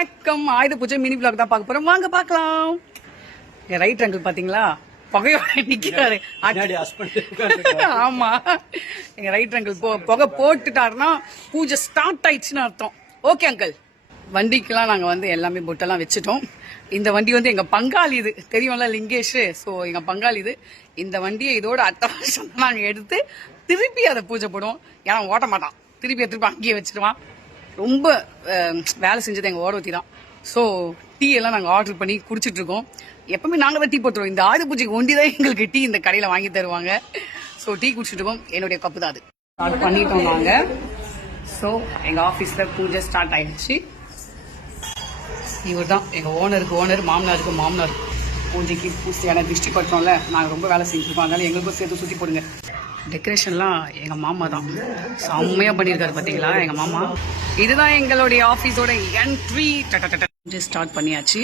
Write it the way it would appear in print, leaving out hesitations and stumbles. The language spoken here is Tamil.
வணக்கம். ஆயுத பூஜை மினி vlog தான் பார்க்க போறோம். வாங்க பார்க்கலாம். என் ரைட் ஆங்கிள் பாத்தீங்களா, புகையோட நிக்கிறாரு. ஆமா, எங்க ரைட் ஆங்கிள் புகை போட்டுட்டாருன்னா பூஜை ஸ்டார்ட் ஆயிடுச்சுன்னு அர்த்தம். Okay uncle. வண்டிக்கெல்லாம் நாங்க எல்லாமே பொட்டெல்லாம் வச்சுட்டோம். இந்த வண்டி எங்க பங்காளி, இது தெரியும்ல லிங்கேஷ். ஸோ எங்க பங்காளி இது. இந்த வண்டியை இதோட அடுத்த வருஷம் நாங்க எடுத்து திருப்பி அதை பூஜை போடுவோம். ஏன்னா ஓட்ட மாட்டான், திருப்பி அங்கேயே வச்சிருவான். ரொம்ப வேலை செஞ்சது எங்கள் ஓரவத்தி தான். ஸோ டீ எல்லாம் நாங்கள் ஆர்டர் பண்ணி குடிச்சிட்டு இருக்கோம். எப்பவுமே நாங்கள் தான் டீ போட்டுருவோம். இந்த ஆயுத பூஜைக்கு ஒண்டி தான் எங்களுக்கு டீ இந்த கடையில் வாங்கி தருவாங்க. ஸோ டீ குடிச்சிட்டு இருக்கோம். என்னுடைய கப்பு தான் அது. ஸ்டார்ட் பண்ணிட்டோம் நாங்கள். ஸோ எங்கள் ஆஃபீஸில் பூஜை ஸ்டார்ட் ஆயிடுச்சு. இவர் தான் எங்கள் ஓனர், மாமனார் பூஜைக்கு பூசையான திருஷ்டி பட்டோம்ல. நாங்கள் ரொம்ப வேலை செஞ்சுருக்கோம், அதனால எங்களுக்கும் சேர்த்து சுற்றி போடுங்க. டெக்கரேஷன்லாம் எங்கள் மாமா தான் செம்மையாக பண்ணியிருக்காரு பார்த்தீங்களா எங்கள் மாமா. இதுதான் எங்களுடைய ஆஃபீஸோட என்ட்ரி. ஸ்டார்ட் பண்ணியாச்சு.